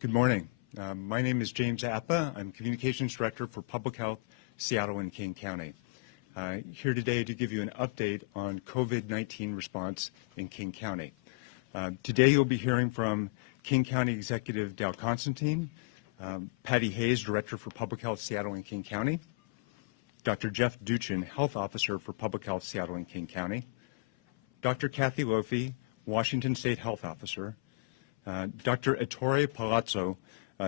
Good morning. My name is James Appa. I'm Communications Director for Public Health, Seattle and King County. Here today to give you an update on COVID-19 response in King County. Today you'll be hearing from King County Executive Dow Constantine, Patty Hayes, Director for Public Health, Seattle and King County, Dr. Jeff Duchin, Health Officer for Public Health, Seattle and King County, Dr. Kathy Lofi, Washington State Health Officer, Dr. Ettore Palazzo,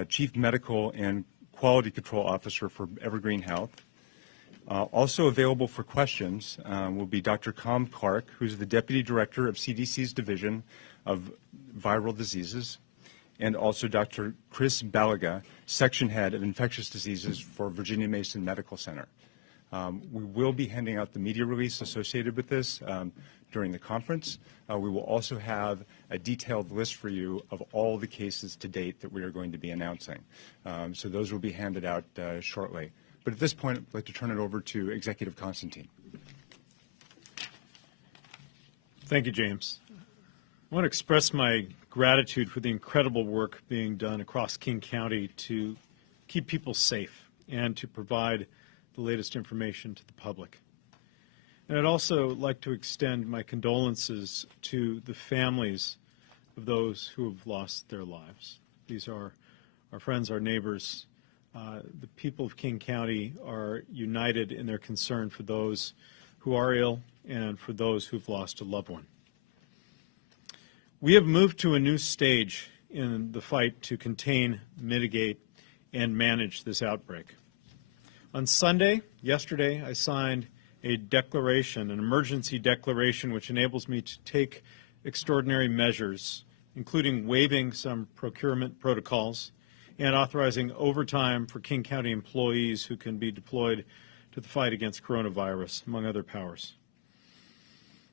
Chief Medical and Quality Control Officer for Evergreen Health. Also available for questions will be Dr. Com Clark, who's the Deputy Director of CDC's Division of Viral Diseases, and also Dr. Chris Balaga, Section Head of Infectious Diseases for Virginia Mason Medical Center. We will be handing out the media release associated with this during the conference. We will also have a detailed list for you of all the cases to date that we are going to be announcing. So those will be handed out shortly. But at this point, I'd like to turn it over to Executive Constantine. Thank you, James. I want to express my gratitude for the incredible work being done across King County to keep people safe and to provide the latest information to the public. And I'd also like to extend my condolences to the families of those who have lost their lives. These are our friends, our neighbors. The people of King County are united in their concern for those who are ill and for those who've lost a loved one. We have moved to a new stage in the fight to contain, mitigate, and manage this outbreak. On Sunday, yesterday, I signed a declaration, an emergency declaration, which enables me to take extraordinary measures, including waiving some procurement protocols and authorizing overtime for King County employees who can be deployed to the fight against coronavirus, among other powers.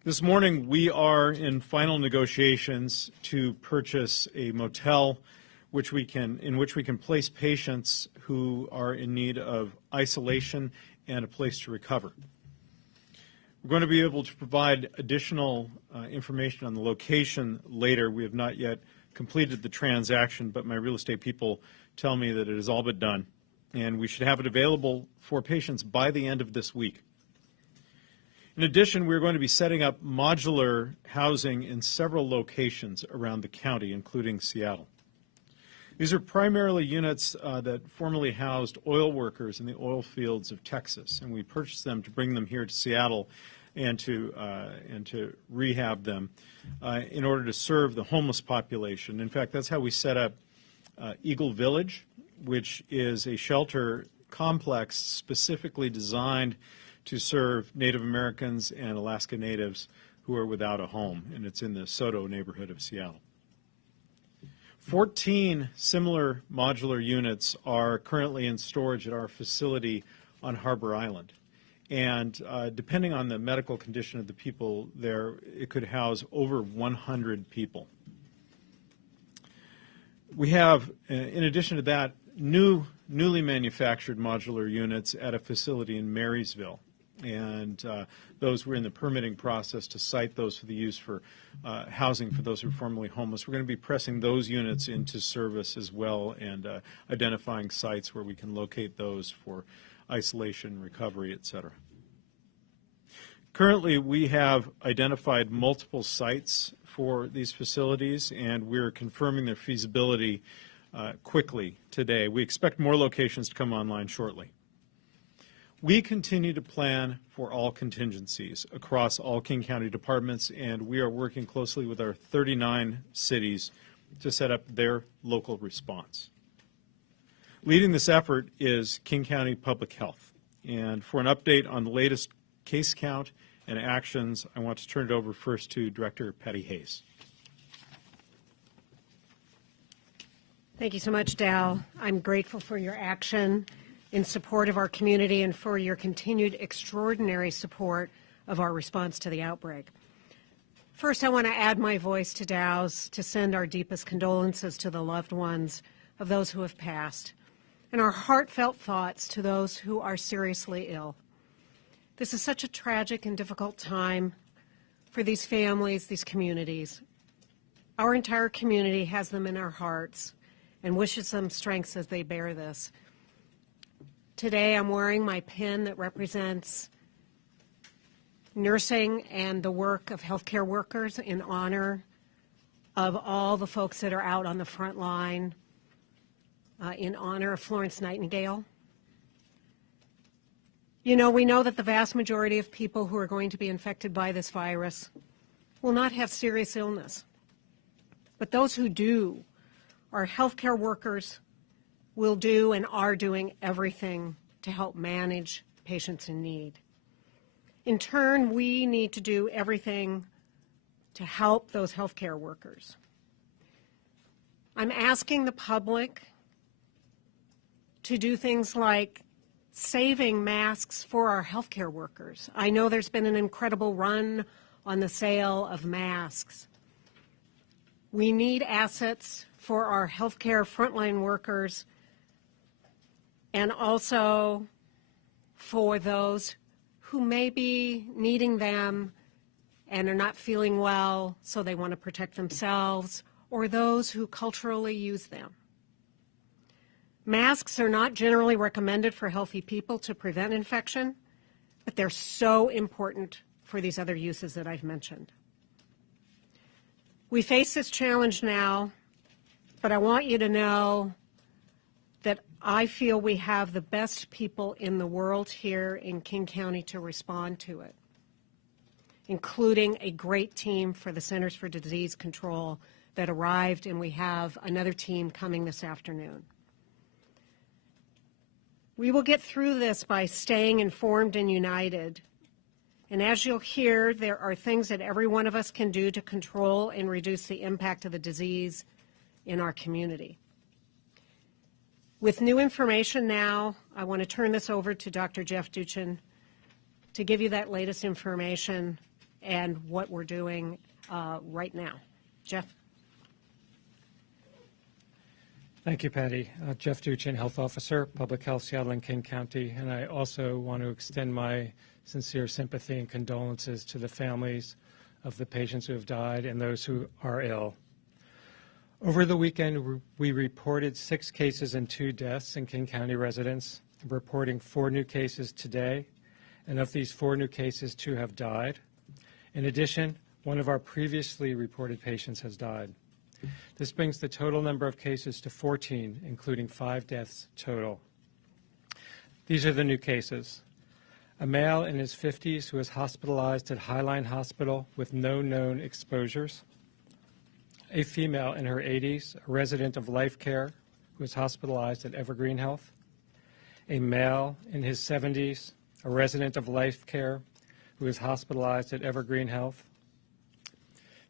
This morning, we are in final negotiations to purchase a motel in which we can place patients who are in need of isolation and a place to recover. We're going to be able to provide additional information on the location later. We have not yet completed the transaction, but my real estate people tell me that it is all but done, and we should have it available for patients by the end of this week. In addition, we're going to be setting up modular housing in several locations around the county, including Seattle. These are primarily units that formerly housed oil workers in the oil fields of Texas, and we purchased them to bring them here to Seattle and to rehab them in order to serve the homeless population. In fact, that's how we set up Eagle Village, which is a shelter complex specifically designed to serve Native Americans and Alaska Natives who are without a home, and it's in the Soto neighborhood of Seattle. 14 similar modular units are currently in storage at our facility on Harbor Island. And depending on the medical condition of the people there, it could house over 100 people. We have, in addition to that, newly manufactured modular units at a facility in Marysville. And those were in the permitting process to site those for the use for housing for those who are formerly homeless. We're going to be pressing those units into service as well and identifying sites where we can locate those for isolation, recovery, et cetera. Currently, we have identified multiple sites for these facilities, and we're confirming their feasibility quickly today. We expect more locations to come online shortly. We continue to plan for all contingencies across all King County departments, and we are working closely with our 39 cities to set up their local response. Leading this effort is King County Public Health. And for an update on the latest case count and actions, I want to turn it over first to Director Patty Hayes. Thank you so much, Dow. I'm grateful for your action in support of our community and for your continued extraordinary support of our response to the outbreak. First, I want to add my voice to Dow's to send our deepest condolences to the loved ones of those who have passed, and our heartfelt thoughts to those who are seriously ill. This is such a tragic and difficult time for these families, these communities. Our entire community has them in our hearts, and wishes them strength as they bear this. Today I'm wearing my pin that represents nursing and the work of healthcare workers in honor of all the folks that are out on the front line, in honor of Florence Nightingale. You know, we know that the vast majority of people who are going to be infected by this virus will not have serious illness. But those who do, our healthcare workers, will do and are doing everything to help manage patients in need. In turn, we need to do everything to help those healthcare workers. I'm asking the public to do things like saving masks for our healthcare workers. I know there's been an incredible run on the sale of masks. We need assets for our healthcare frontline workers and also for those who may be needing them and are not feeling well, so they want to protect themselves, or those who culturally use them. Masks are not generally recommended for healthy people to prevent infection, but they're so important for these other uses that I've mentioned. We face this challenge now, but I want you to know that I feel we have the best people in the world here in King County to respond to it, including a great team for the Centers for Disease Control that arrived, and we have another team coming this afternoon. We will get through this by staying informed and united. And as you'll hear, there are things that every one of us can do to control and reduce the impact of the disease in our community. With new information now, I want to turn this over to Dr. Jeff Duchin to give you that latest information and what we're doing right now. Jeff. Thank you, Patty. Jeff Duchin, Health Officer, Public Health, Seattle and King County. And I also want to extend my sincere sympathy and condolences to the families of the patients who have died and those who are ill. Over the weekend, we reported 6 cases and 2 deaths in King County residents, reporting 4 new cases today. And of these 4 new cases, 2 have died. In addition, one of our previously reported patients has died. This brings the total number of cases to 14, including 5 deaths total. These are the new cases. A male in his 50s who was hospitalized at Highline Hospital with no known exposures. A female in her 80s, a resident of Life Care, who was hospitalized at Evergreen Health. A male in his 70s, a resident of Life Care, who was hospitalized at Evergreen Health.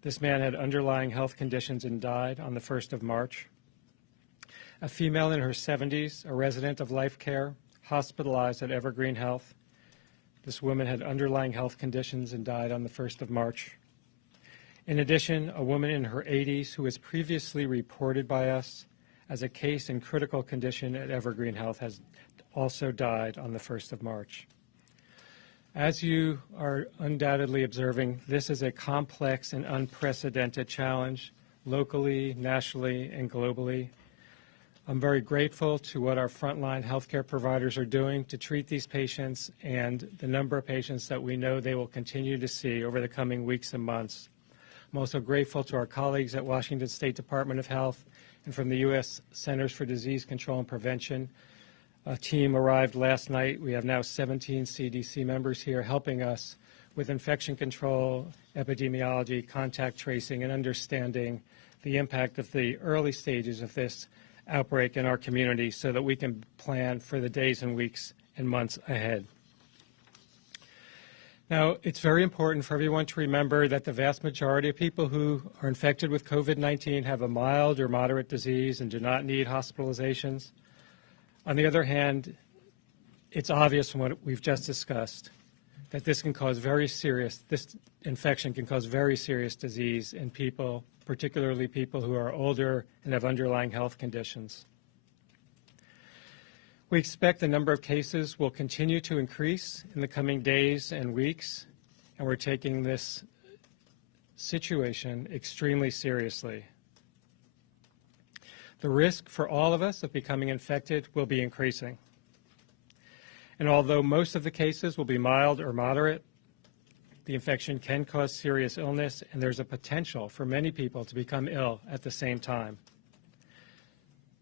This man had underlying health conditions and died on the 1st of March. A female in her 70s, a resident of Life Care, hospitalized at Evergreen Health. This woman had underlying health conditions and died on the 1st of March. In addition, a woman in her 80s who was previously reported by us as a case in critical condition at Evergreen Health has also died on the 1st of March. As you are undoubtedly observing, this is a complex and unprecedented challenge, locally, nationally, and globally. I'm very grateful to what our frontline healthcare providers are doing to treat these patients and the number of patients that we know they will continue to see over the coming weeks and months. I'm also grateful to our colleagues at Washington State Department of Health and from the U.S. Centers for Disease Control and Prevention. A team arrived last night. We have now 17 CDC members here helping us with infection control, epidemiology, contact tracing, and understanding the impact of the early stages of this outbreak in our community so that we can plan for the days and weeks and months ahead. Now, it's very important for everyone to remember that the vast majority of people who are infected with COVID-19 have a mild or moderate disease and do not need hospitalizations. On the other hand, it's obvious from what we've just discussed that this infection can cause very serious disease in people, particularly people who are older and have underlying health conditions. We expect the number of cases will continue to increase in the coming days and weeks, and we're taking this situation extremely seriously. The risk for all of us of becoming infected will be increasing. And although most of the cases will be mild or moderate, the infection can cause serious illness, and there's a potential for many people to become ill at the same time.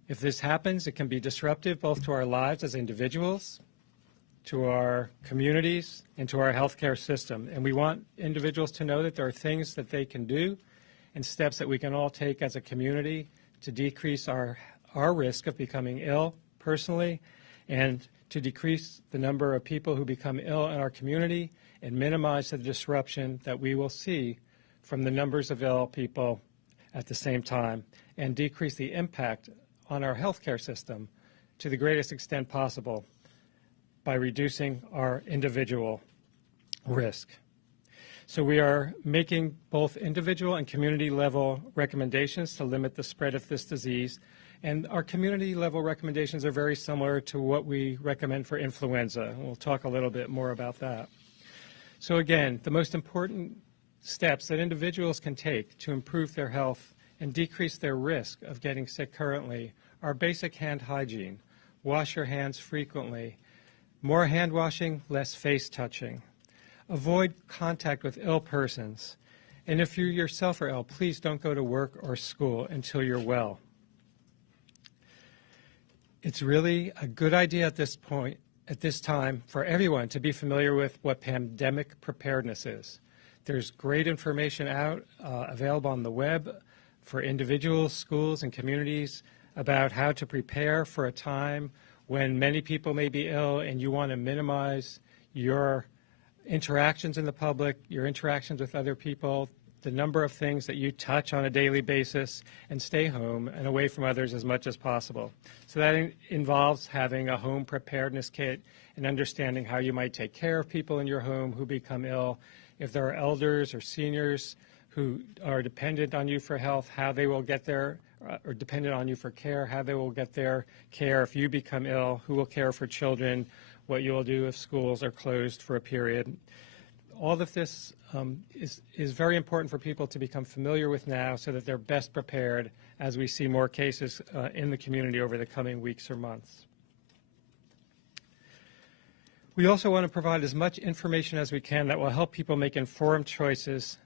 If this happens, it can be disruptive both to our lives as individuals, to our communities, and to our healthcare system. And we want individuals to know that there are things that they can do and steps that we can all take as a community to decrease our risk of becoming ill personally and to decrease the number of people who become ill in our community and minimize the disruption that we will see from the numbers of ill people at the same time and decrease the impact on our healthcare system to the greatest extent possible by reducing our individual risk. So we are making both individual and community level recommendations to limit the spread of this disease. And our community level recommendations are very similar to what we recommend for influenza. We'll talk a little bit more about that. So again, the most important steps that individuals can take to improve their health and decrease their risk of getting sick currently are basic hand hygiene. Wash your hands frequently. More hand washing, less face touching. Avoid contact with ill persons. And if you yourself are ill, please don't go to work or school until you're well. It's really a good idea at this time, for everyone to be familiar with what pandemic preparedness is. There's great information available on the web for individuals, schools, and communities about how to prepare for a time when many people may be ill and you want to minimize your interactions in the public, your interactions with other people, the number of things that you touch on a daily basis, and stay home and away from others as much as possible. So that involves having a home preparedness kit and understanding how you might take care of people in your home who become ill. If there are elders or seniors who are dependent on you for health, how they will get their, or dependent on you for care, how they will get their care if you become ill, who will care for children, what you will do if schools are closed for a period. All of this is very important for people to become familiar with now so that they're best prepared as we see more cases in the community over the coming weeks or months. We also want to provide as much information as we can that will help people make informed choices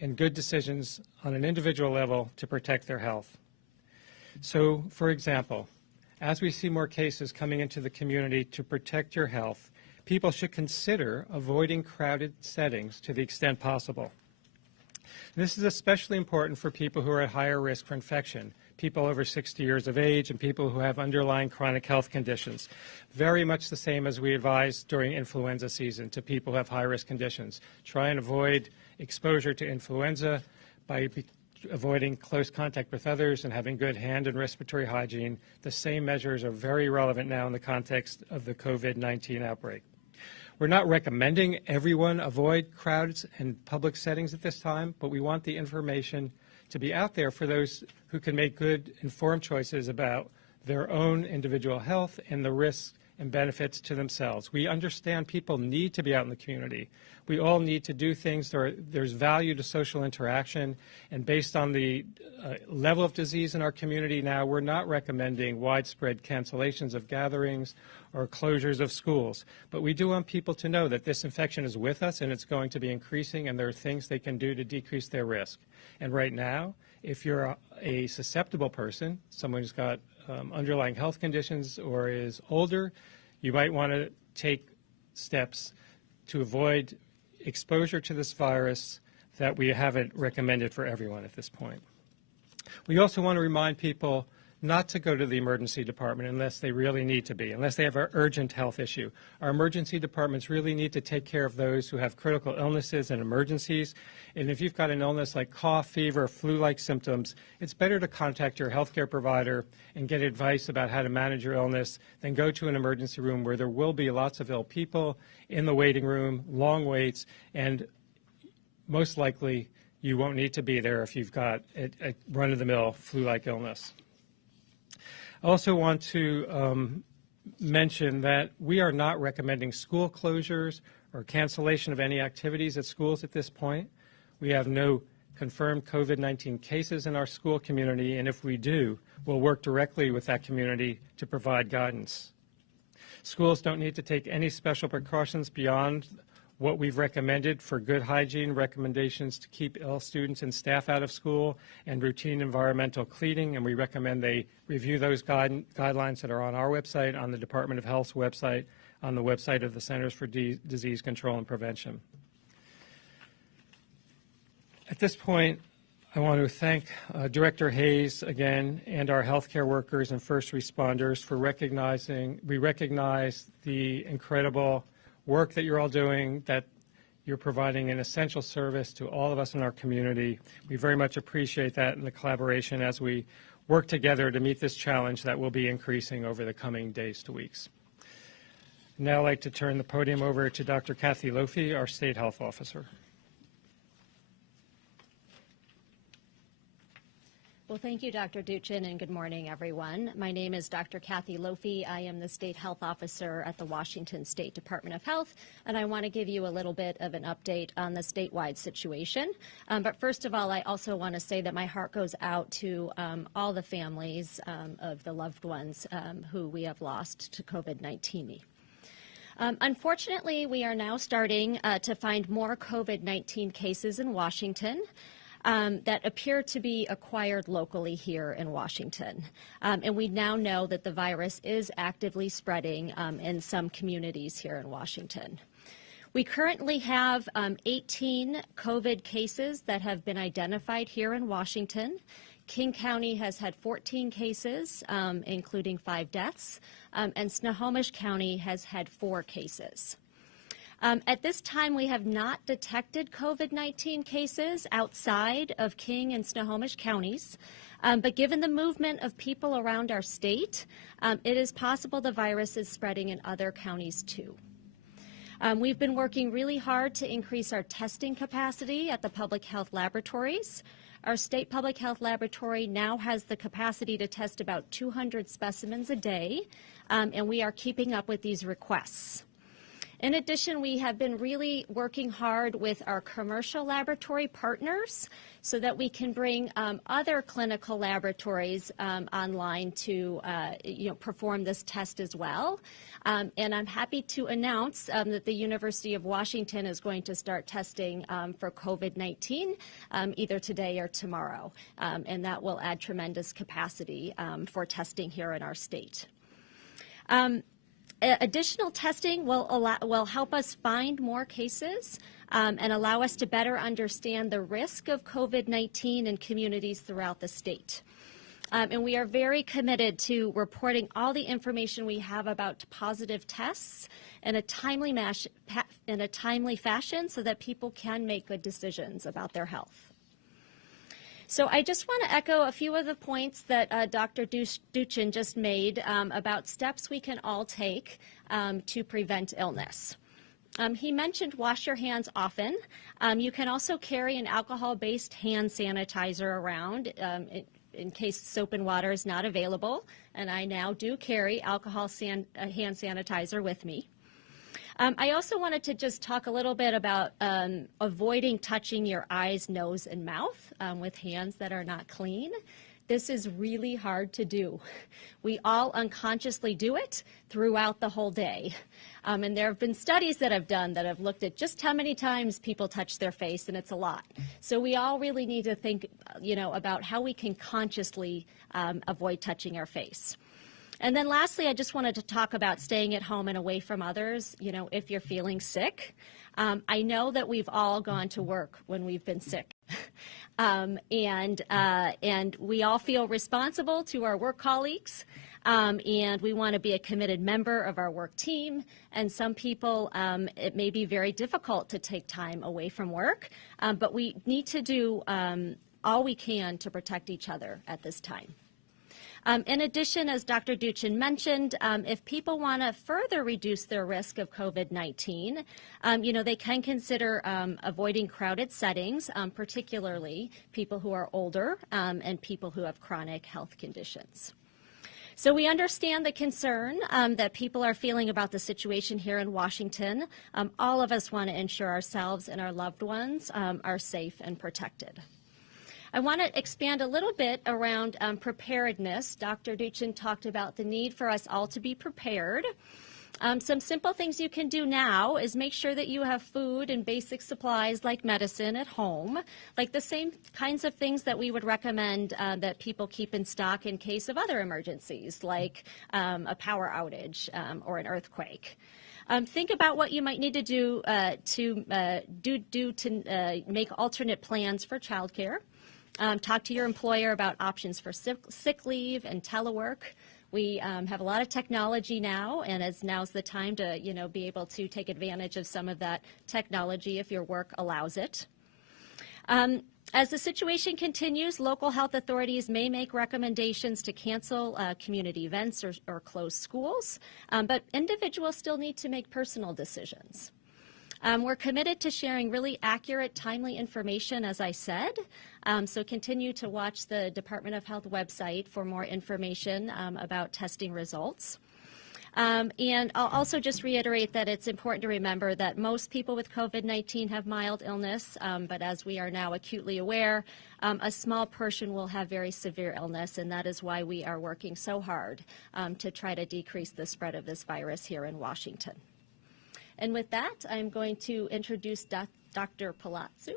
and good decisions on an individual level to protect their health. So, for example, as we see more cases coming into the community to protect your health, people should consider avoiding crowded settings to the extent possible. This is especially important for people who are at higher risk for infection, people over 60 years of age and people who have underlying chronic health conditions. Very much the same as we advise during influenza season to people who have high-risk conditions. Try and avoid exposure to influenza by avoiding close contact with others and having good hand and respiratory hygiene. The same measures are very relevant now in the context of the COVID-19 outbreak. We're not recommending everyone avoid crowds and public settings at this time, but we want the information to be out there for those who can make good, informed choices about their own individual health and the risks and benefits to themselves. We understand people need to be out in the community. We all need to do things. There's value to social interaction, and based on the level of disease in our community now, we're not recommending widespread cancellations of gatherings or closures of schools. But we do want people to know that this infection is with us and it's going to be increasing, and there are things they can do to decrease their risk. And right now, if you're a susceptible person, someone who's got underlying health conditions or is older, you might want to take steps to avoid exposure to this virus that we haven't recommended for everyone at this point. We also want to remind people not to go to the emergency department unless they really need to be, unless they have an urgent health issue. Our emergency departments really need to take care of those who have critical illnesses and emergencies. And if you've got an illness like cough, fever, flu-like symptoms, it's better to contact your healthcare provider and get advice about how to manage your illness than go to an emergency room where there will be lots of ill people in the waiting room, long waits, and most likely you won't need to be there if you've got a run-of-the-mill flu-like illness. I also want to mention that we are not recommending school closures or cancellation of any activities at schools at this point. We have no confirmed COVID-19 cases in our school community, and if we do, we'll work directly with that community to provide guidance. Schools don't need to take any special precautions beyond what we've recommended for good hygiene, recommendations to keep ill students and staff out of school, and routine environmental cleaning, and we recommend they review those guidelines that are on our website, on the Department of Health's website, on the website of the Centers for Disease Control and Prevention. At this point, I want to thank Director Hayes again and our healthcare workers and first responders for we recognize the incredible work that you're all doing, that you're providing an essential service to all of us in our community. We very much appreciate that and the collaboration as we work together to meet this challenge that will be increasing over the coming days to weeks. Now I'd like to turn the podium over to Dr. Kathy Lofi, our State Health Officer. Well, thank you, Dr. Duchin, and good morning, everyone. My name is Dr. Kathy Lofi. I am the State Health Officer at the Washington State Department of Health, and I want to give you a little bit of an update on the statewide situation. But first of all, I also want to say that my heart goes out to all the families of the loved ones who we have lost to COVID-19. Unfortunately, we are now starting to find more COVID-19 cases in Washington. That appear to be acquired locally here in Washington. And we now know that the virus is actively spreading in some communities here in Washington. We currently have 18 COVID cases that have been identified here in Washington. King County has had 14 cases, including 5 deaths, and Snohomish County has had 4 cases. At this time, we have not detected COVID-19 cases outside of King and Snohomish counties, but given the movement of people around our state, it is possible the virus is spreading in other counties too. We've been working really hard to increase our testing capacity at the public health laboratories. Our state public health laboratory now has the capacity to test about 200 specimens a day, and we are keeping up with these requests. In addition, we have been really working hard with our commercial laboratory partners so that we can bring other clinical laboratories online to perform this test as well. And I'm happy to announce that the University of Washington is going to start testing for COVID-19 either today or tomorrow, and that will add tremendous capacity for testing here in our state. Additional testing will help us find more cases and allow us to better understand the risk of COVID-19 in communities throughout the state. And we are very committed to reporting all the information we have about positive tests in a timely fashion so that people can make good decisions about their health. So I just want to echo a few of the points that Dr. Duchin just made about steps we can all take to prevent illness. He mentioned wash your hands often. You can also carry an alcohol-based hand sanitizer around in case soap and water is not available. And I now do carry alcohol hand sanitizer with me. I also wanted to just talk a little bit about avoiding touching your eyes, nose, and mouth with hands that are not clean. This is really hard to do. We all unconsciously do it throughout the whole day. And there have been studies that I've done that have looked at just how many times people touch their face, and it's a lot. So we all really need to think, about how we can consciously avoid touching our face. And then lastly, I just wanted to talk about staying at home and away from others, if you're feeling sick. I know that we've all gone to work when we've been sick. And we all feel responsible to our work colleagues, and we want to be a committed member of our work team. And some people, it may be very difficult to take time away from work, but we need to do all we can to protect each other at this time. In addition, as Dr. Duchin mentioned, if people want to further reduce their risk of COVID-19, they can consider avoiding crowded settings, particularly people who are older and people who have chronic health conditions. So we understand the concern that people are feeling about the situation here in Washington. All of us want to ensure ourselves and our loved ones are safe and protected. I want to expand a little bit around preparedness. Dr. Duchin talked about the need for us all to be prepared. Some simple things you can do now is make sure that you have food and basic supplies like medicine at home, like the same kinds of things that we would recommend that people keep in stock in case of other emergencies, like a power outage or an earthquake. Think about what you might need to do to make alternate plans for childcare. Talk to your employer about options for sick leave and telework. We have a lot of technology now, and now's the time to, be able to take advantage of some of that technology if your work allows it. As the situation continues, local health authorities may make recommendations to cancel community events or close schools, but individuals still need to make personal decisions. We're committed to sharing really accurate, timely information, as I said, so continue to watch the Department of Health website for more information about testing results. And I'll also just reiterate that it's important to remember that most people with COVID-19 have mild illness, but as we are now acutely aware, a small portion will have very severe illness, and that is why we are working so hard to try to decrease the spread of this virus here in Washington. And with that, I'm going to introduce Dr. Palazzo.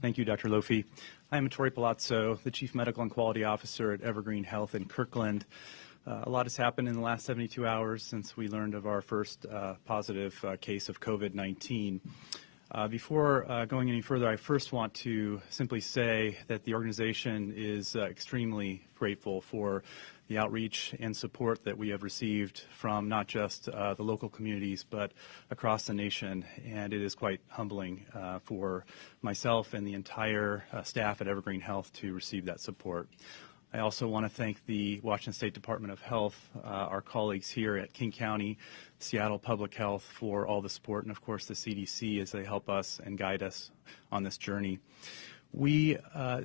Thank you, Dr. Lofi. I'm Tori Palazzo, the Chief Medical and Quality Officer at Evergreen Health in Kirkland. A lot has happened in the last 72 hours since we learned of our first positive case of COVID-19. Before going any further, I first want to simply say that the organization is extremely grateful for the outreach and support that we have received from not just the local communities, but across the nation. And it is quite humbling for myself and the entire staff at Evergreen Health to receive that support. I also want to thank the Washington State Department of Health, our colleagues here at King County, Seattle Public Health for all the support, and of course the CDC as they help us and guide us on this journey. We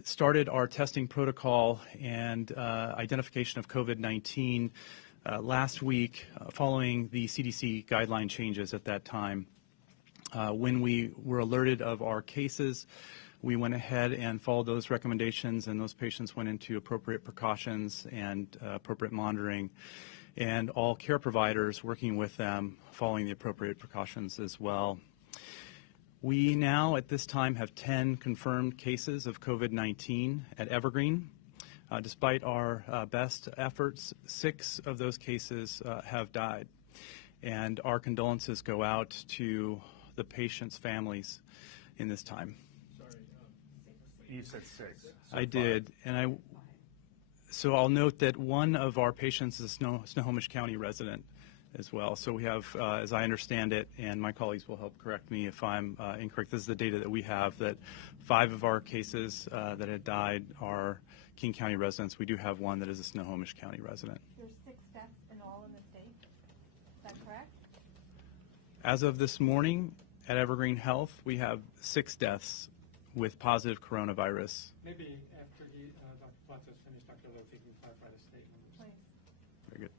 started our testing protocol and identification of COVID-19 last week following the CDC guideline changes at that time. When we were alerted of our cases, we went ahead and followed those recommendations, and those patients went into appropriate precautions and appropriate monitoring, and all care providers working with them following the appropriate precautions as well. We now, at this time, have 10 confirmed cases of COVID-19 at Evergreen. Despite our best efforts, 6 of those cases have died. And our condolences go out to the patients' families in this time. Sorry, you said 6. I did, and so I'll note that one of our patients is a Snohomish County resident as well. So we have, as I understand it, and my colleagues will help correct me if I'm incorrect, this is the data that we have, that 5 of our cases that had died are King County residents. We do have one that is a Snohomish County resident. There's 6 deaths in all in the state. Is that correct? As of this morning at Evergreen Health, we have 6 deaths with positive coronavirus. Maybe after Dr. Plata's finished, Dr. Lofi can clarify the statement. Please. Very good.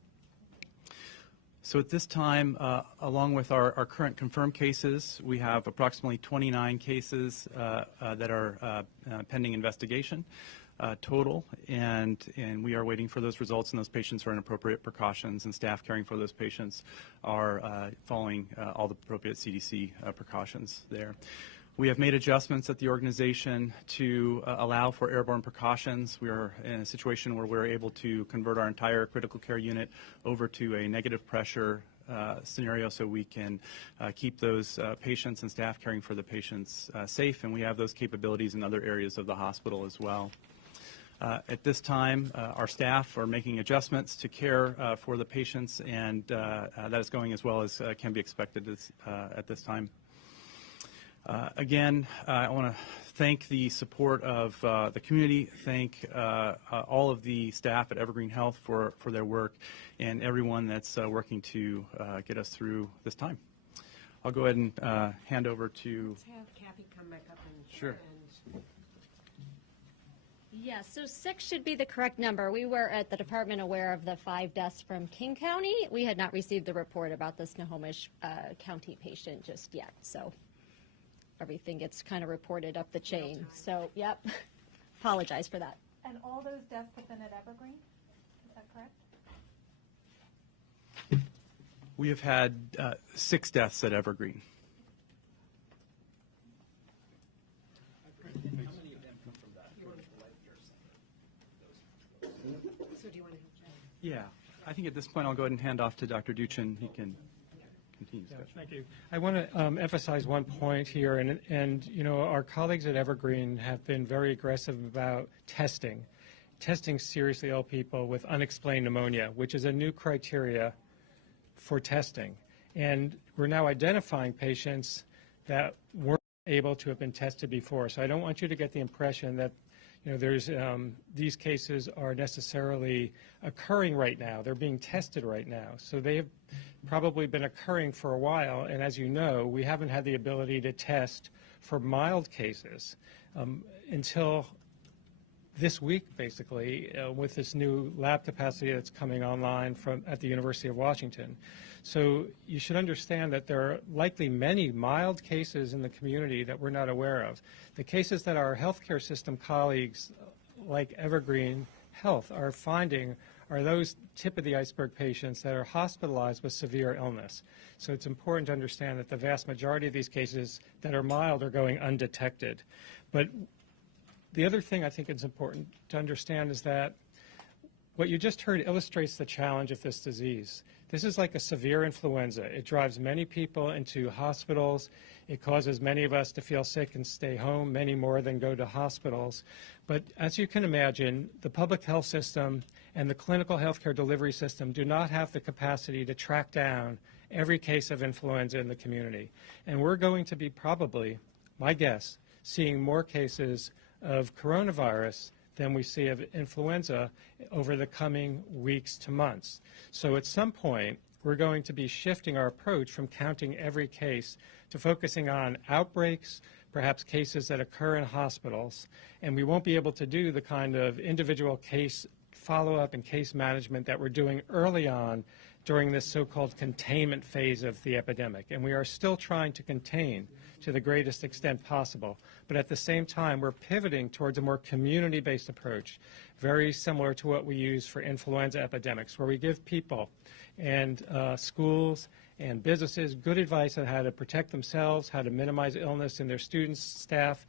So at this time, along with our current confirmed cases, we have approximately 29 cases that are pending investigation total, and we are waiting for those results, and those patients are in appropriate precautions, and staff caring for those patients are following all the appropriate CDC precautions there. We have made adjustments at the organization to allow for airborne precautions. We are in a situation where we're able to convert our entire critical care unit over to a negative pressure scenario so we can keep those patients and staff caring for the patients safe, and we have those capabilities in other areas of the hospital as well. At this time, our staff are making adjustments to care for the patients, and that is going as well as can be expected at this time. Again, I want to thank the support of the community, thank all of the staff at Evergreen Health for their work, and everyone that's working to get us through this time. I'll go ahead and hand over to... Let's have Kathy come back up and... Sure. And Yes, so 6 should be the correct number. We were at the department aware of the 5 deaths from King County. We had not received the report about the Snohomish County patient just yet, so everything gets kind of reported up the chain. So, yep, apologize for that. And all those deaths have been at Evergreen? Is that correct? We have had 6 deaths at Evergreen. So do you want to? Yeah, I think at this point I'll go ahead and hand off to Dr. Duchin. He can continue discussion. Thank you. I want to emphasize one point here, and you know, our colleagues at Evergreen have been very aggressive about testing seriously ill people with unexplained pneumonia, which is a new criteria for testing. And we're now identifying patients that weren't able to have been tested before. So I don't want you to get the impression that there's these cases are necessarily occurring right now. They're being tested right now. So they have probably been occurring for a while. And as you know, we haven't had the ability to test for mild cases until this week, basically, with this new lab capacity that's coming online at the University of Washington. So you should understand that there are likely many mild cases in the community that we're not aware of. The cases that our healthcare system colleagues like Evergreen Health are finding are those tip of the iceberg patients that are hospitalized with severe illness. So it's important to understand that the vast majority of these cases that are mild are going undetected. But the other thing I think it's important to understand is that what you just heard illustrates the challenge of this disease. This is like a severe influenza. It drives many people into hospitals. It causes many of us to feel sick and stay home, many more than go to hospitals. But as you can imagine, the public health system and the clinical healthcare delivery system do not have the capacity to track down every case of influenza in the community. And we're going to be probably, my guess, seeing more cases of coronavirus than we see of influenza over the coming weeks to months. So at some point, we're going to be shifting our approach from counting every case to focusing on outbreaks, perhaps cases that occur in hospitals, and we won't be able to do the kind of individual case follow-up and case management that we're doing early on during this so-called containment phase of the epidemic. And we are still trying to contain to the greatest extent possible. But at the same time, we're pivoting towards a more community-based approach, very similar to what we use for influenza epidemics, where we give people and schools and businesses good advice on how to protect themselves, how to minimize illness in their students, staff,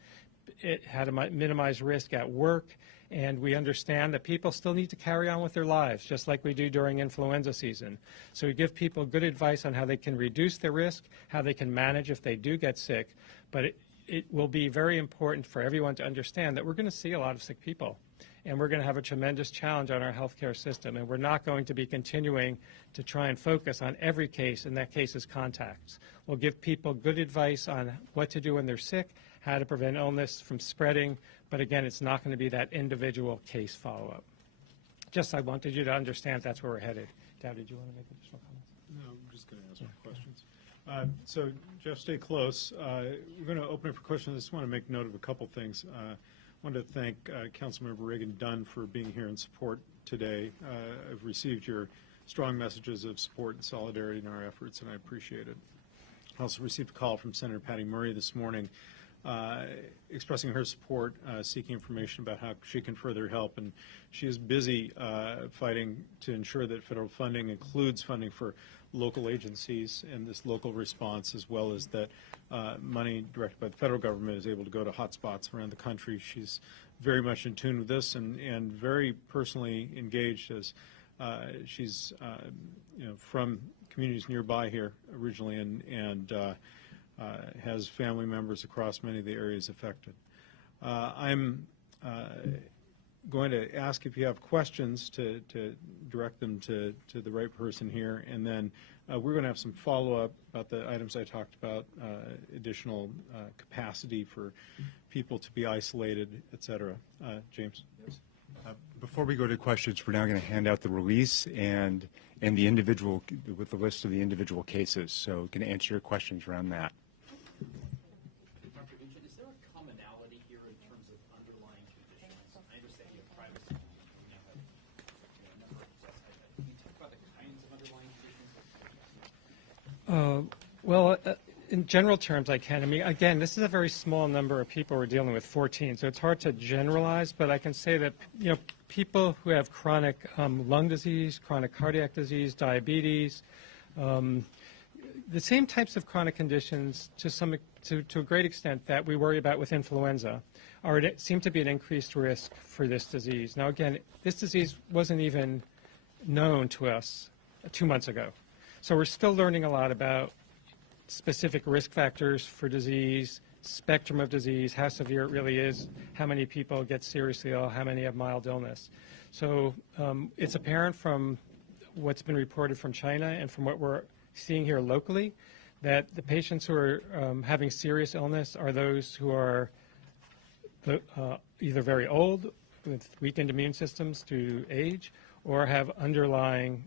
how to minimize risk at work. And we understand that people still need to carry on with their lives, just like we do during influenza season. So we give people good advice on how they can reduce their risk, how they can manage if they do get sick. But it will be very important for everyone to understand that we're going to see a lot of sick people. And we're going to have a tremendous challenge on our healthcare system. And we're not going to be continuing to try and focus on every case, and that case is contacts. We'll give people good advice on what to do when they're sick, how to prevent illness from spreading. But again, it's not going to be that individual case follow-up. Just I wanted you to understand that's where we're headed. Dad, did you want to make additional comments? No, I'm just going to ask more questions. So, Jeff, stay close. We're going to open it for questions. I just want to make note of a couple things. I wanted to thank Councilmember Reagan Dunn for being here in support today. I've received your strong messages of support and solidarity in our efforts, and I appreciate it. I also received a call from Senator Patty Murray this morning expressing her support, seeking information about how she can further help. And she is busy fighting to ensure that federal funding includes funding for local agencies and this local response, as well as that money directed by the federal government is able to go to hotspots around the country. She's very much in tune with this and very personally engaged, as she's from communities nearby here originally, and has family members across many of the areas affected. I'm going to ask if you have questions to direct them to the right person here, and then we're going to have some follow-up about the items I talked about, additional capacity for people to be isolated, et cetera. James? Yes. Before we go to questions, we're now going to hand out the release and the individual, with the list of the individual cases. So can answer your questions around that. Dr. Duchin, is there a commonality here in terms of underlying conditions? I understand Well, in general terms, I can. I mean, again, this is a very small number of people we're dealing with, 14, so it's hard to generalize, but I can say that, people who have chronic lung disease, chronic cardiac disease, diabetes, the same types of chronic conditions to a great extent that we worry about with influenza seem to be an increased risk for this disease. Now, again, this disease wasn't even known to us 2 months ago. So we're still learning a lot about specific risk factors for disease, spectrum of disease, how severe it really is, how many people get seriously ill, how many have mild illness. So it's apparent from what's been reported from China and from what we're seeing here locally that the patients who are having serious illness are those who are either very old with weakened immune systems due to age or have underlying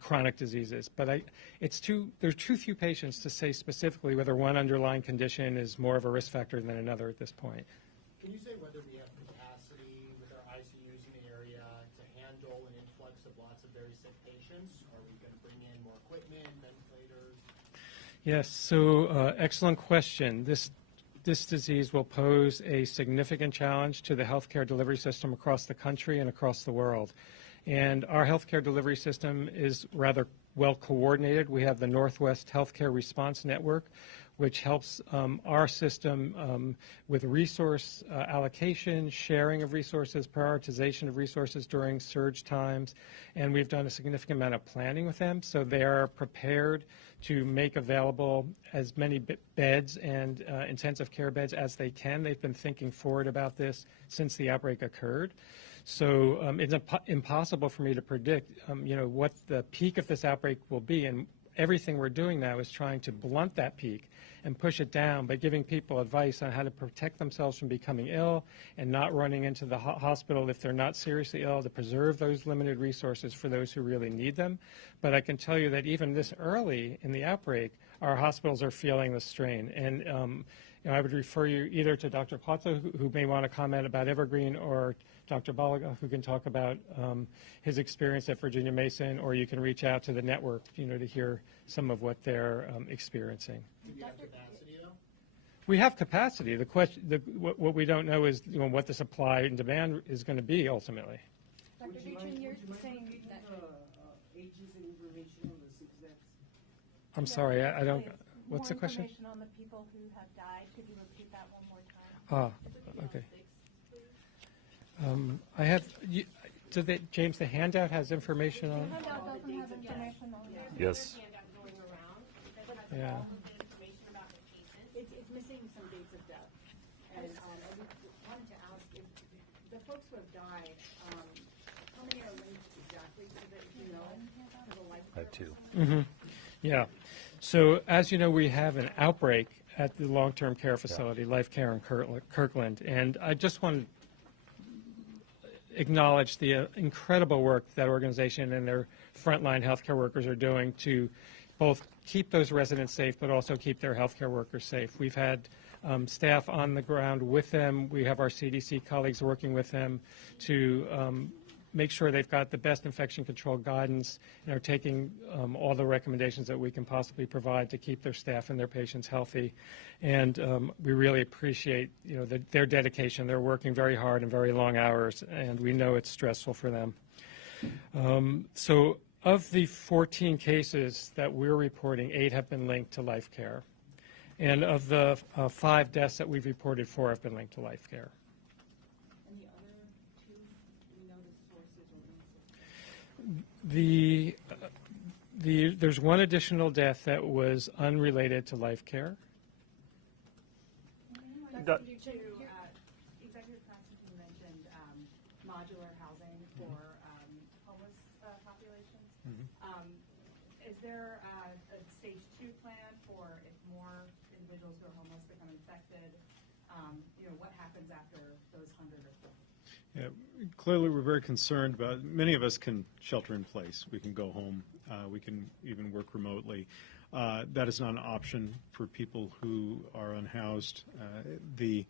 chronic diseases. But there's too few patients to say specifically whether one underlying condition is more of a risk factor than another at this point. Can you say whether we have capacity with our ICUs in the area to handle an influx of lots of very sick patients? Are we going to bring in more equipment, ventilators? Yes, so excellent question. This disease will pose a significant challenge to the healthcare delivery system across the country and across the world. And our healthcare delivery system is rather well coordinated. We have the Northwest Healthcare Response Network, which helps our system with resource allocation, sharing of resources, prioritization of resources during surge times. And we've done a significant amount of planning with them, so they are prepared to make available as many beds and intensive care beds as they can. They've been thinking forward about this since the outbreak occurred. So it's impossible for me to predict, what the peak of this outbreak will be. And everything we're doing now is trying to blunt that peak and push it down by giving people advice on how to protect themselves from becoming ill and not running into the hospital if they're not seriously ill, to preserve those limited resources for those who really need them. But I can tell you that even this early in the outbreak, our hospitals are feeling the strain. And I would refer you either to Dr. Palazzo, who may want to comment about Evergreen, or Dr. Balaga, who can talk about his experience at Virginia Mason, or you can reach out to the network, to hear some of what they're experiencing. Do we have capacity, though? We have capacity. The question, what we don't know is what the supply and demand is going to be ultimately. Dr. Duchin, you're saying that Ages and information on the success? I'm sorry, I don't. What's the more question? information on the people who have died. Could you repeat that one more time? Okay. I have. James, the handout has information on. Handout doesn't have information on it. Yes. Yeah. It's missing some dates of death. And I wanted to ask if the folks who have died, how many are linked exactly to the life? I have two. Mm-hmm. Yeah. So as you know, we have an outbreak at the long-term care facility, Life Care in Kirkland, and I just want to acknowledge the incredible work that organization and their frontline healthcare workers are doing to both keep those residents safe, but also keep their healthcare workers safe. We've had staff on the ground with them. We have our CDC colleagues working with them to make sure they've got the best infection control guidance and are taking all the recommendations that we can possibly provide to keep their staff and their patients healthy. And we really appreciate their dedication. They're working very hard and very long hours, and we know it's stressful for them. So of the 14 cases that we're reporting, 8 have been linked to Life Care. And of the 5 deaths that we've reported, 4 have been linked to Life Care. And the other two, do we know the sources or There's one additional death that was unrelated to Life Care. Executive Constantine mentioned modular housing for homeless populations. Is there a stage 2 plan for if more individuals who are homeless become infected? What happens after those 100 or so? Yeah, clearly, we're very concerned about. Many of us can shelter in place. We can go home. We can even work remotely. That is not an option for people who are unhoused. The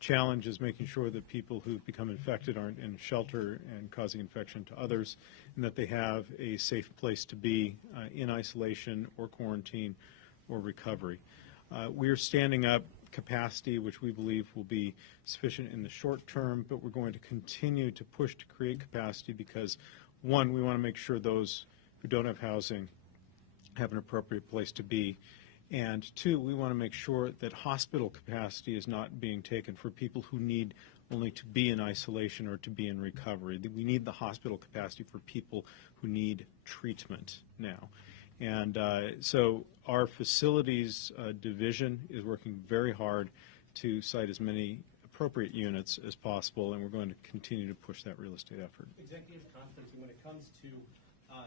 challenge is making sure that people who become infected aren't in shelter and causing infection to others, and that they have a safe place to be in isolation or quarantine or recovery. We are standing up capacity, which we believe will be sufficient in the short term, but we're going to continue to push to create capacity because, one, we want to make sure those who don't have housing have an appropriate place to be, and two, we want to make sure that hospital capacity is not being taken for people who need only to be in isolation or to be in recovery. We need the hospital capacity for people who need treatment now. And so our facilities division is working very hard to site as many appropriate units as possible, and we're going to continue to push that real estate effort. Executive conference, when it comes to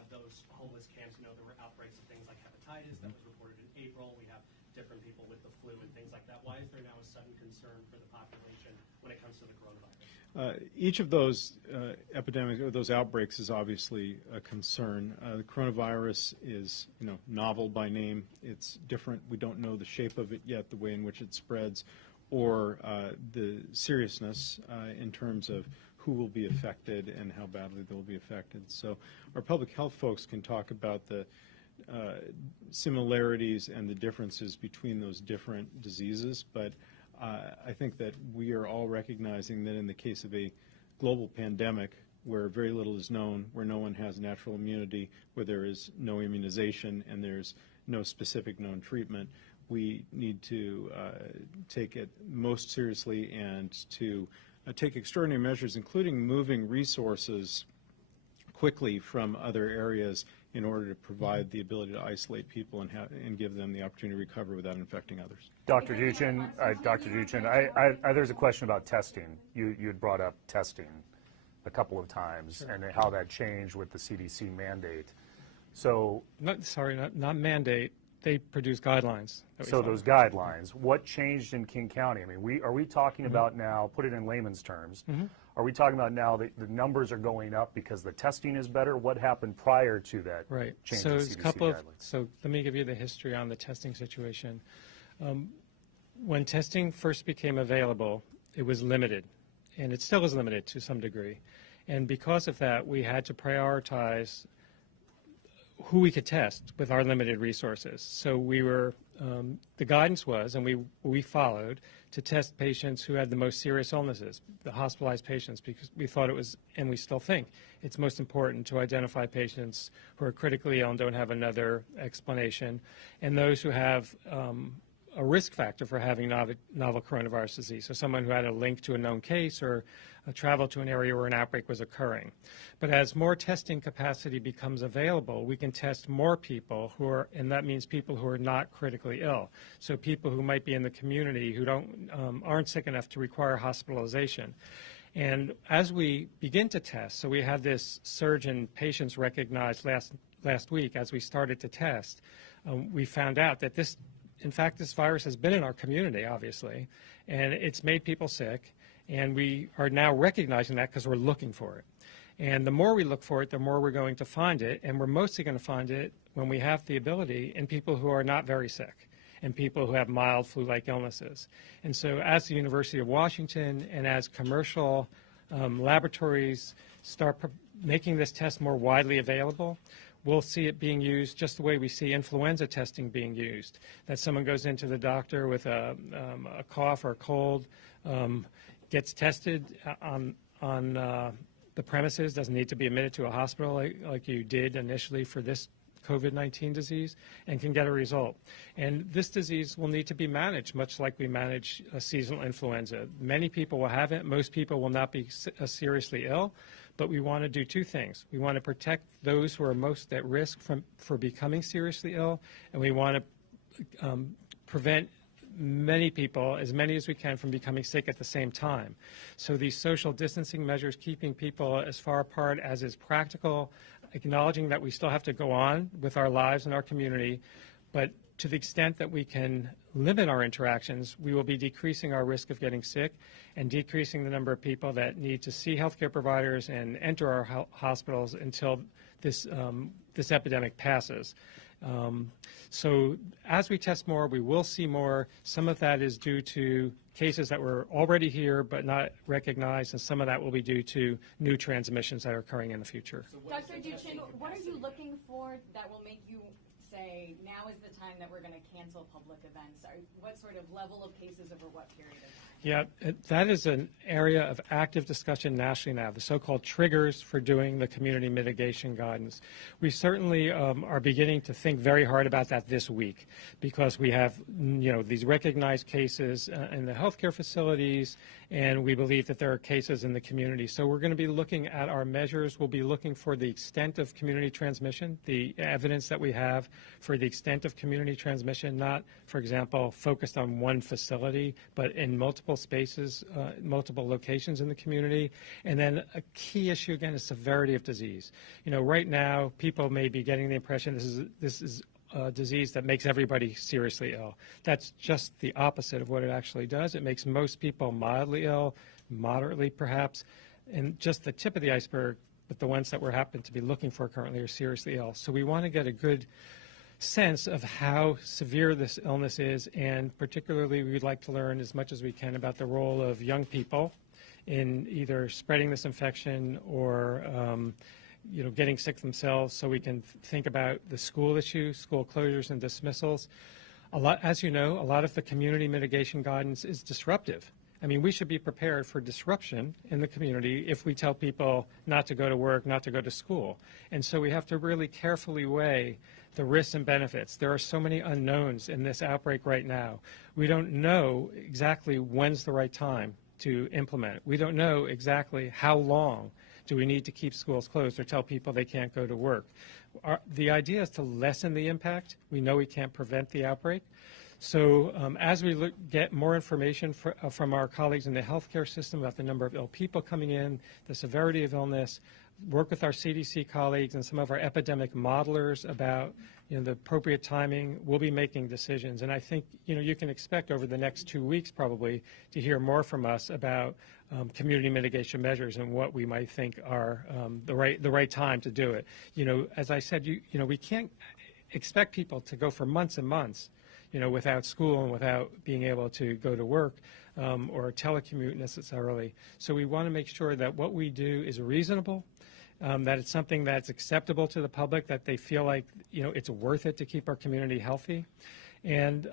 those homeless camps, you know, there were outbreaks of things like hepatitis that was reported in April. We have different people with the flu and things like that. Why is there now a sudden concern for the population when it comes to the coronavirus? Each of those epidemics or those outbreaks is obviously a concern. The coronavirus is, you know, novel by name. It's different. We don't know the shape of it yet, the way in which it spreads, or the seriousness in terms of who will be affected and how badly they will be affected. So our public health folks can talk about the similarities and the differences between those different diseases, but I think that we are all recognizing that in the case of a global pandemic where very little is known, where no one has natural immunity, where there is no immunization and there's no specific known treatment, we need to take it most seriously and to take extraordinary measures, including moving resources quickly from other areas in order to provide the ability to isolate people and give them the opportunity to recover without infecting others. Dr. Duchin, there's a question about testing. You had brought up testing a couple of times, sure, and how that changed with the CDC mandate. So, not mandate. They produce guidelines. So those guidelines, what changed in King County? I mean, are we talking about now, put it in layman's terms, are we talking about now that the numbers are going up because the testing is better? What happened prior to that change in CDC guidelines? So let me give you the history on the testing situation. When testing first became available, it was limited, and it still is limited to some degree. And because of that, we had to prioritize who we could test with our limited resources. So we were, the guidance was, and we followed, to test patients who had the most serious illnesses, the hospitalized patients, because we thought it was, and we still think, it's most important to identify patients who are critically ill and don't have another explanation, and those who have a risk factor for having novel coronavirus disease, so someone who had a link to a known case or travel to an area where an outbreak was occurring. But as more testing capacity becomes available, we can test more people who are, and that means people who are not critically ill. So people who might be in the community who aren't sick enough to require hospitalization. And as we begin to test, so we had this surge in patients recognized last week as we started to test, we found out that in fact, this virus has been in our community, obviously, and it's made people sick, and we are now recognizing that because we're looking for it. And the more we look for it, the more we're going to find it, and we're mostly going to find it when we have the ability in people who are not very sick and people who have mild flu-like illnesses. And so as the University of Washington and as commercial laboratories start making this test more widely available, we'll see it being used just the way we see influenza testing being used, that someone goes into the doctor with a cough or a cold, gets tested on the premises, doesn't need to be admitted to a hospital like you did initially for this COVID-19 disease, and can get a result. And this disease will need to be managed much like we manage a seasonal influenza. Many people will have it. Most people will not be seriously ill. But we want to do two things. We want to protect those who are most at risk for becoming seriously ill, and we want to prevent many people, as many as we can, from becoming sick at the same time. So these social distancing measures, keeping people as far apart as is practical, acknowledging that we still have to go on with our lives and our community, but to the extent that we can limit our interactions, we will be decreasing our risk of getting sick and decreasing the number of people that need to see healthcare providers and enter our hospitals until this epidemic passes. So as we test more, we will see more. Some of that is due to cases that were already here but not recognized, and some of that will be due to new transmissions that are occurring in the future. Dr. Duchin, what are you looking for that will make you say, now is the time that we're going to cancel public events? What sort of level of cases over what period of time? Yeah, that is an area of active discussion nationally now, the so-called triggers for doing the community mitigation guidance. We certainly are beginning to think very hard about that this week, because we have, these recognized cases in the healthcare facilities, and we believe that there are cases in the community. So we're going to be looking at our measures. We'll be looking for the extent of community transmission, the evidence that we have for the extent of community transmission, not, for example, focused on one facility, but in multiple spaces, multiple locations in the community. And then a key issue, again, is severity of disease. Right now, people may be getting the impression this is a disease that makes everybody seriously ill. That's just the opposite of what it actually does. It makes most people mildly ill, moderately perhaps, and just the tip of the iceberg, but the ones that we happen to be looking for currently are seriously ill. So we want to get a good sense of how severe this illness is, and particularly we'd like to learn as much as we can about the role of young people in either spreading this infection or getting sick themselves, so we can think about the school issue, school closures and dismissals. As you know, a lot of the community mitigation guidance is disruptive. I mean, we should be prepared for disruption in the community if we tell people not to go to work, not to go to school. And so we have to really carefully weigh the risks and benefits. There are so many unknowns in this outbreak right now. We don't know exactly when's the right time to implement. We don't know exactly how long do we need to keep schools closed or tell people they can't go to work. The idea is to lessen the impact. We know we can't prevent the outbreak. So as we get more information from our colleagues in the healthcare system about the number of ill people coming in, the severity of illness, work with our CDC colleagues and some of our epidemic modelers about the appropriate timing, we'll be making decisions. And I think you can expect over the next 2 weeks probably to hear more from us about community mitigation measures and what we might think are the right time to do it. As I said, we can't expect people to go for months and months without school and without being able to go to work or telecommute necessarily. So we want to make sure that what we do is reasonable, that it's something that's acceptable to the public, that they feel like it's worth it to keep our community healthy, and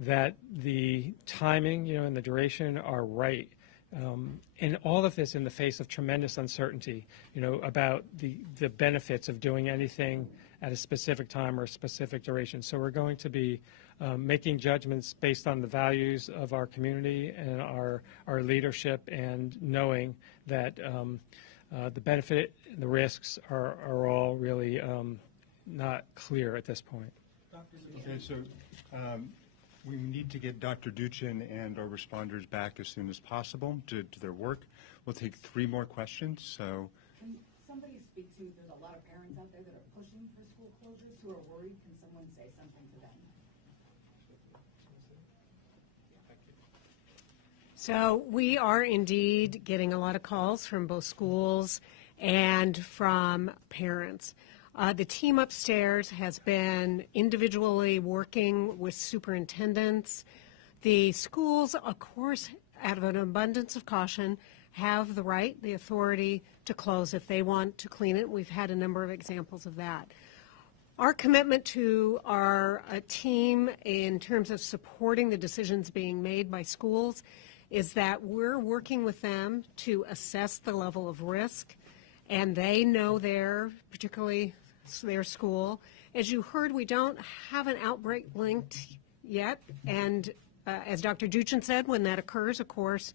that the timing and the duration are right. And all of this in the face of tremendous uncertainty, about the benefits of doing anything at a specific time or a specific duration. So we're going to be making judgments based on the values of our community and our leadership, and knowing that the benefit and the risks are all really not clear at this point. Okay, so we need to get Dr. Duchin and our responders back as soon as possible to their work. We'll take 3 more questions. So, can somebody speak to, there's a lot of parents out there that are pushing for school closures who are worried. Can someone say something to them? So we are indeed getting a lot of calls from both schools and from parents. The team upstairs has been individually working with superintendents. The schools, of course, out of an abundance of caution, have the right, the authority to close if they want to clean it. We've had a number of examples of that. Our commitment to our team in terms of supporting the decisions being made by schools is that we're working with them to assess the level of risk, and they know particularly their school. As you heard, we don't have an outbreak linked yet, and as Dr. Duchin said, when that occurs, of course,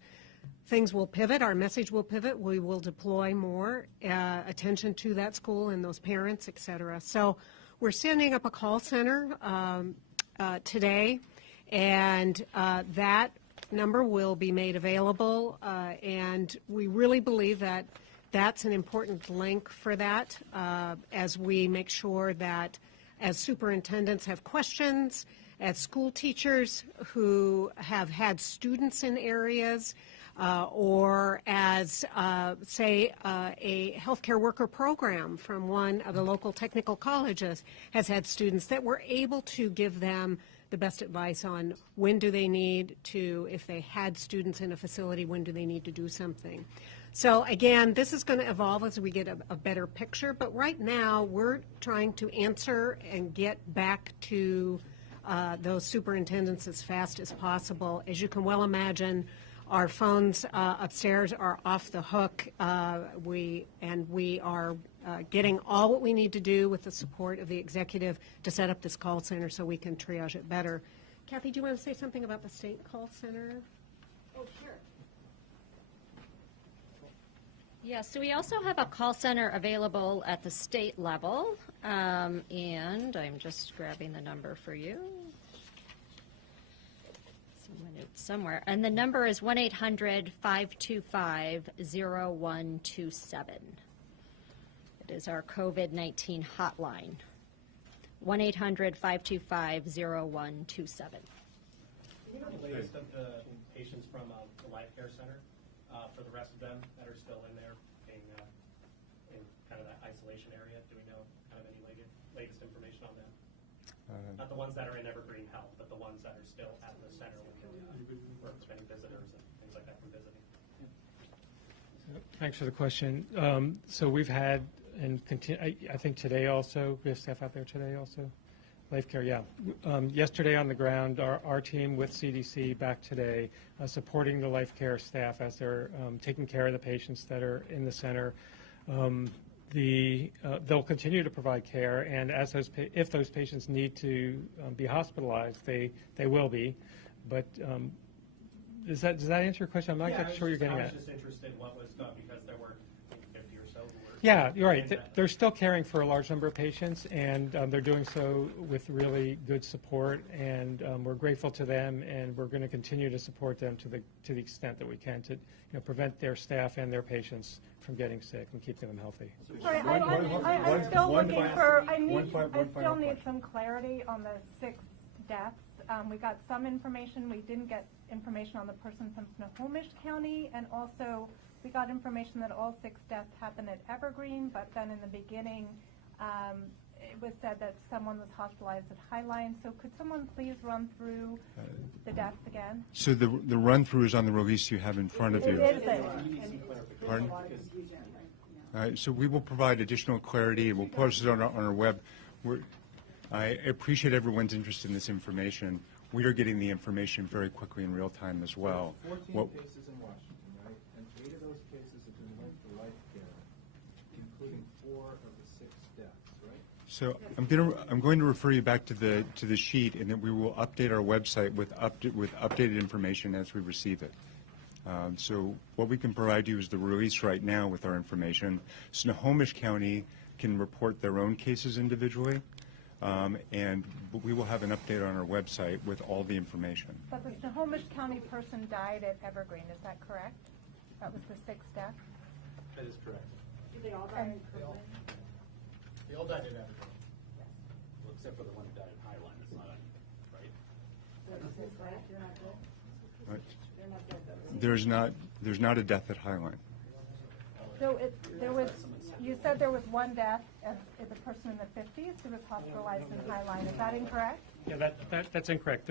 things will pivot, our message will pivot, we will deploy more attention to that school and those parents, et cetera. So we're standing up a call center today, and that number will be made available, and we really believe that that's an important link for that as we make sure that as superintendents have questions, as school teachers who have had students in areas, or as, say, a healthcare worker program from one of the local technical colleges has had students that were able to give them the best advice on when do they need to, if they had students in a facility, when do they need to do something. So again, this is going to evolve as we get a better picture, but right now we're trying to answer and get back to those superintendents as fast as possible. As you can well imagine, our phones upstairs are off the hook. We are getting all what we need to do with the support of the executive to set up this call center so we can triage it better. Kathy, do you want to say something about the state call center? Oh, sure. Yeah, so we also have a call center available at the state level, and I'm just grabbing the number for you. Somewhere, and the number is 1-800-525-0127. It is our COVID-19 hotline, 1-800-525-0127. You know the latest of the patients from the Life Care Center, for the rest of them that are still in there being in kind of that isolation area? Do we know kind of any latest information on them? Not the ones that are in Evergreen Health, but the ones that are still at the center where it's many visitors and things like that from visiting. Thanks for the question. So we've had, and I think today also, we have staff out there today also? Life Care, yeah. Yesterday on the ground, our team with CDC back today, supporting the Life Care staff as they're taking care of the patients that are in the center. They'll continue to provide care, and as if those patients need to be hospitalized, they will be. But does that answer your question? I'm not exactly sure you're getting at. I was just interested in what was done because there were 50 or so who were. Yeah, you're right. They're still caring for a large number of patients, and they're doing so with really good support. And we're grateful to them, and we're going to continue to support them to the extent that we can to prevent their staff and their patients from getting sick and keeping them healthy. Sorry, I'm still looking for. I still need some clarity on the 6 deaths. We got some information. We didn't get information on the person from Snohomish County, and also we got information that all 6 deaths happened at Evergreen, but then in the beginning it was said that someone was hospitalized at Highline. So could someone please run through the deaths again? So the run-through is on the release you have in front of you. Pardon? So we will provide additional clarity. We'll post it on our web. I appreciate everyone's interest in this information. We are getting the information very quickly in real time as well. 14 cases in Washington, right? And 8 of those cases have been linked to Life Care, including 4 of the 6 deaths, right? So I'm going to refer you back to the sheet, and then we will update our website with updated information as we receive it. So what we can provide you is the release right now with our information. Snohomish County can report their own cases individually. And we will have an update on our website with all the information. But the Snohomish County person died at Evergreen, is that correct? That was the 6th death? That is correct. Did they all die in Kirkland? They all died at Evergreen. Yes. Well, except for the one who died at Highline. That's not right. Right. There's not a death at Highline. So you said there was 1 death of the person in the 50s who was hospitalized in Highline. Is that incorrect? Yeah, that's incorrect.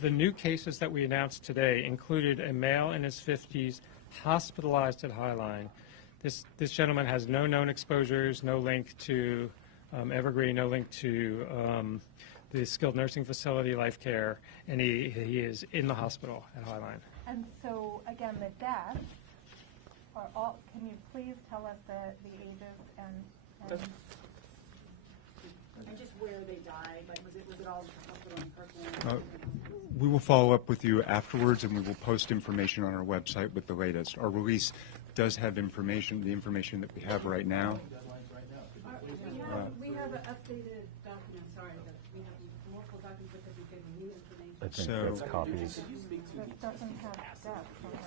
The new cases that we announced today included a male in his 50s hospitalized at Highline. This gentleman has no known exposures, no link to Evergreen, no link to the skilled nursing facility, Life Care, and he is in the hospital at Highline. And so, again, the deaths are all, can you please tell us the ages and just where they died? Like, was it all hospital in Kirkland? We will follow up with you afterwards, and we will post information on our website with the latest. Our release does have information, the information that we have right now. We have an updated document, sorry, but we have multiple documents that we give new information. I think that's copies. this doesn't have deaths on it?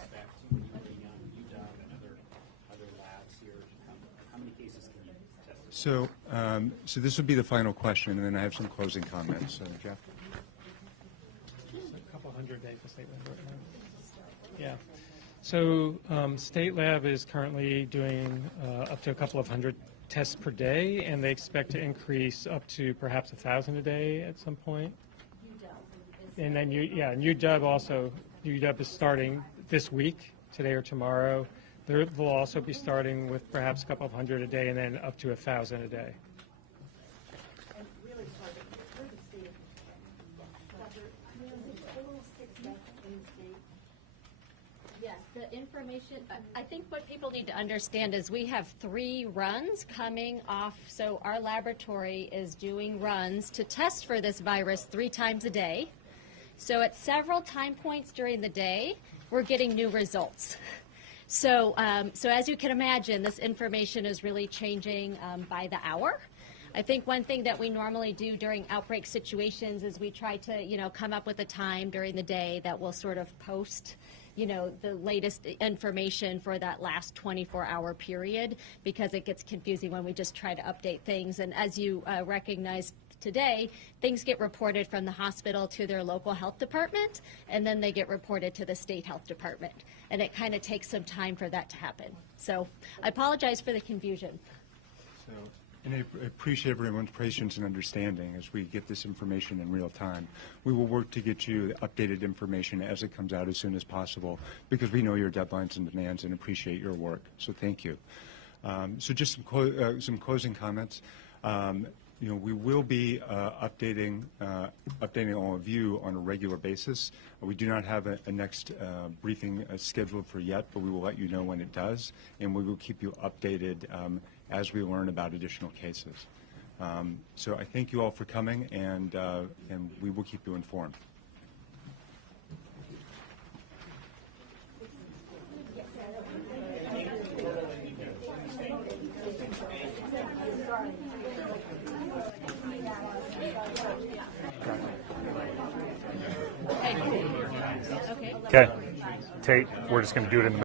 So this would be the final question, and then I have some closing comments. So, Jeff? Just a couple hundred days to statement right now. Yeah. So State Lab is currently doing up to a couple of hundred tests per day, and they expect to increase up to perhaps 1,000 a day at some point. And then and UW also, UW is starting this week, today or tomorrow. They'll also be starting with perhaps a couple of hundred a day and then up to 1,000 a day. Yes, the information, I think what people need to understand is we have 3 runs coming off. So our laboratory is doing runs to test for this virus 3 times a day. So at several time points during the day, we're getting new results. So, so as you can imagine, this information is really changing by the hour. I think one thing that we normally do during outbreak situations is we try to, come up with a time during the day that we'll sort of post, the latest information for that last 24-hour period, because it gets confusing when we just try to update things. And as you recognize today, things get reported from the hospital to their local health department, and then they get reported to the state health department. And it kind of takes some time for that to happen. So I apologize for the confusion. And I appreciate everyone's patience and understanding as we get this information in real time. We will work to get you updated information as it comes out as soon as possible, because we know your deadlines and demands and appreciate your work. So thank you. So just some closing comments. We will be updating all of you on a regular basis. We do not have a next briefing scheduled for yet, but we will let you know when it does, and we will keep you updated as we learn about additional cases. So I thank you all for coming, and we will keep you informed. Okay. Tate, we're just going to do it in the